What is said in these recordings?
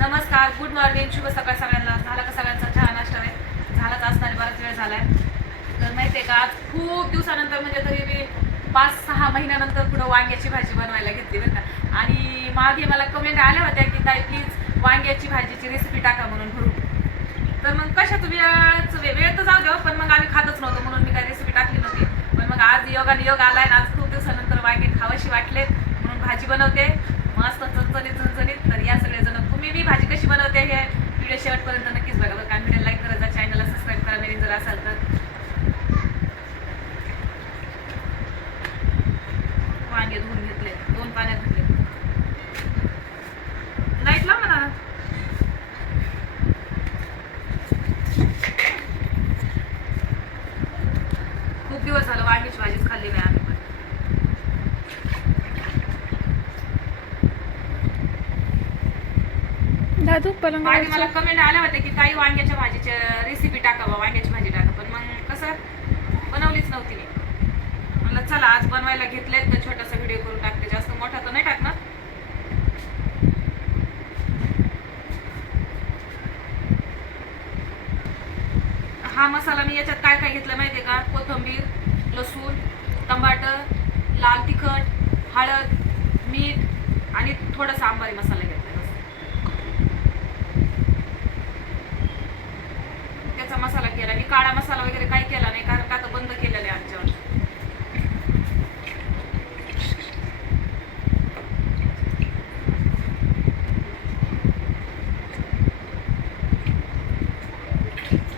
नमस्कार good morning शुभ सकाळ सगळ्यांना. झाला का सगळ्यांचा चहा नाश्ता आहे झालाच असणार बराच वेळ झालाय. तर माहितीये का आज खूप दिवसानंतर म्हणजे तरी मी पाच सहा महिन्यानंतर पुढं वांग्याची भाजी बनवायला घेतली बरं का. आणि मागे मला कमेंट आल्या होत्या की ताई प्लीज वांग्याची भाजीची रेसिपी टाका म्हणून भरून तर मग कशा तुम्ही वेळच वेळ तर जाऊ द्या हो, पण मग आम्ही खातच नव्हतो म्हणून मी काही रेसिपी टाकली नव्हती. पण मग आज योगाने योग आलाय आणि आज खूप दिवसानंतर वांगे खावाशी वाटलेत म्हणून भाजी बनवते. मस्त चणचणीत झणझणीत. तर या सगळेजण तुम्ही मी भाजी कशी बनवते हे व्हिडिओ शेवटपर्यंत नक्कीच बघा. बघा कारण व्हिडिओ लाईक करायचा चॅनलला सबस्क्राईब करा नवीन जर असाल तर वांगे धुवून घेतले दोन पाण्यात धुतले लाइट लाव ना खूप दिवस झालं वांग्याची भाजीच खाल्ली नाही आम्ही पण पलंग मला कमेंट आल्या होत्या की काही वांग्याच्या भाजीची रेसिपी टाका बा वांग्याची भाजी टाका. पण मग कसं बनवलीच नव्हती मी. म्हणलं चला आज बनवायला घेतले तर छोटासा व्हिडिओ करून टाकते. जास्त मोठा तर नाही टाकणार. हा मसाला मी याच्यात काय काय घेतलं माहितीये का? कोथिंबीर लसूण टमाटर लाल तिखट हळद मीठ आणि थोडासा आंबारी मसाला घेतला. केला. मी काळा मसाला वगैरे काही केला नाही कारण का आता बंद केलेलं आहे आमच्यावर.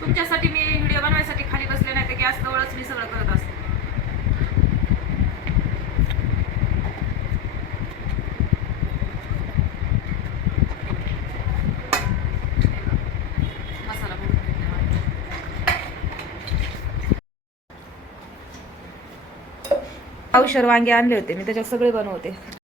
तुमच्यासाठी मी व्हिडिओ बनवायसाठी खाली बसले नाही तर गॅस जवळच मी सगळं करत असते मसाला भरून घेतला औषध वांगे आणले होते. मी त्याच्यात सगळे बनवते.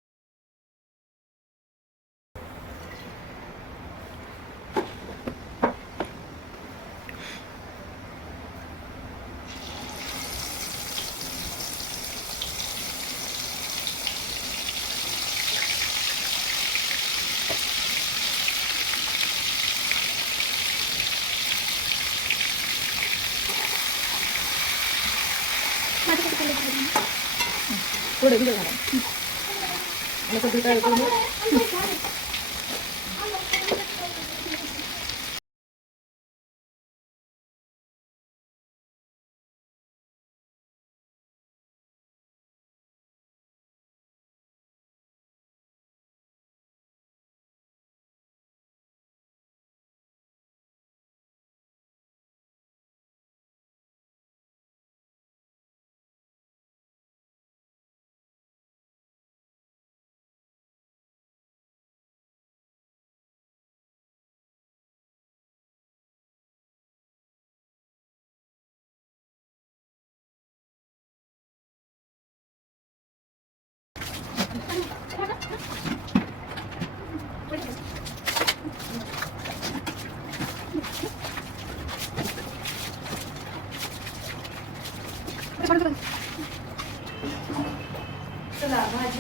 पुढे पुढे घाला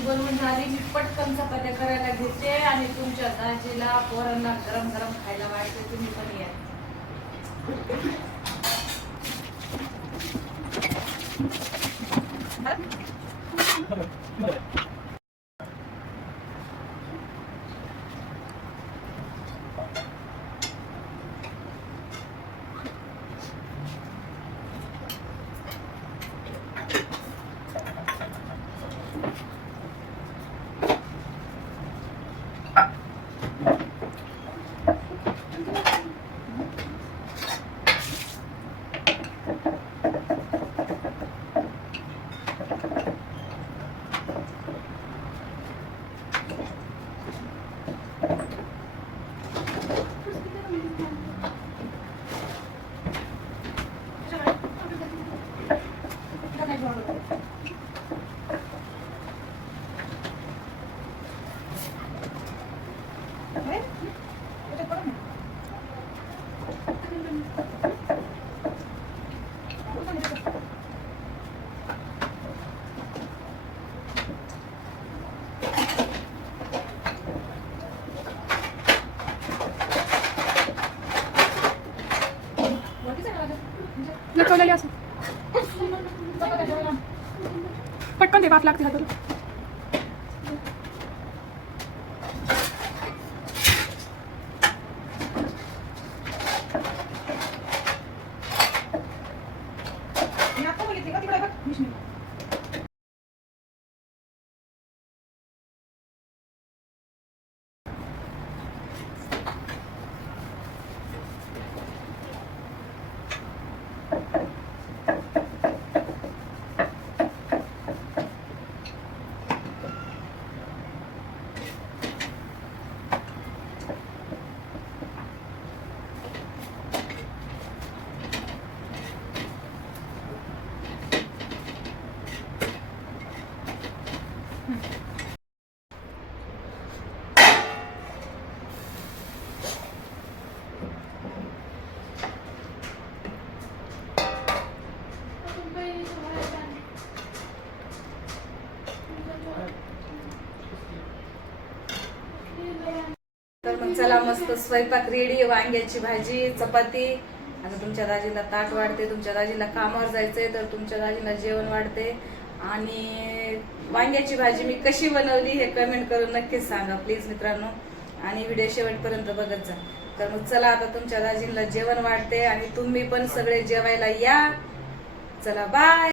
बनवून झाली मी पटकन चपात्या करायला घेते आणि तुमच्या दाजीला पोरांना गरम गरम खायला वाटते तुम्ही पण या. Thank लटकवलेली असं. पटकन ते पाच लागते हाताला मी आता बघितली का तिकडे बघ मिशनी. तर मग चला मस्त स्वयंपाक रेडी वांग्याची भाजी चपाती. आता तुमच्या दाजीला ताट वाढते तुमच्या दाजीला कामावर जायचंय तर तुमच्या दाजीला जेवण वाढते. आणि वांग्याची भाजी मी कशी बनवली हे कमेंट करून नक्कीच सांगा प्लीज मित्रांनो. आणि व्हिडिओ शेवटपर्यंत बघत जा. तर मग चला आता तुमच्या दाजींना जेवण वाढते आणि तुम्ही पण सगळे जेवायला या. चला बाय